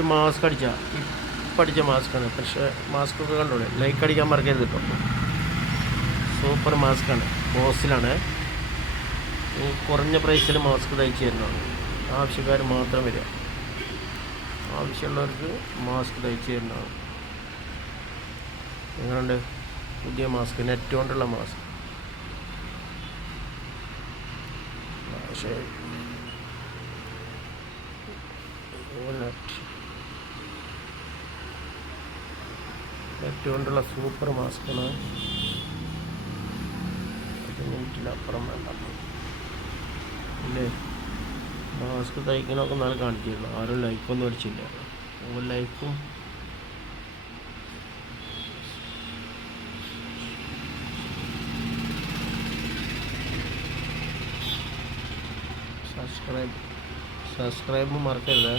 ഇത് മാസ്ക് അടിച്ചാൽ ഇപ്പം അടിച്ച മാസ്കാണ്. പക്ഷേ മാസ്കൊക്കെ കണ്ടോളെ, ലൈക്ക് അടിക്കാൻ മറക്കരുത് കേട്ടോ. സൂപ്പർ മാസ്കാണ്, ബോസിലാണ്. കുറഞ്ഞ പ്രൈസിൽ മാസ്ക് തയ്ച്ച് തരുന്നതാണ്. ആവശ്യക്കാർ മാത്രം വരിക, ആവശ്യമുള്ളവർക്ക് മാസ്ക് തയ്ച്ച് തരുന്നതാണ്. എങ്ങനെയുണ്ട് പുതിയ മാസ്ക്, നെറ്റ് കൊണ്ടുള്ള മാസ്ക്? പക്ഷേ നെറ്റ് കൊണ്ടുള്ള സൂപ്പർ മാസ്കാണ്. മിനിറ്റിലപ്പുറം വേണ്ട അല്ലേ? മാസ്ക് തയ്ക്കണമൊക്കെ നാളെ കാണിച്ചിരുന്നു. ആരും ലൈക്കൊന്നും അടിച്ചില്ല. ലൈക്കും സബ്സ്ക്രൈബ് മറക്കരുത്.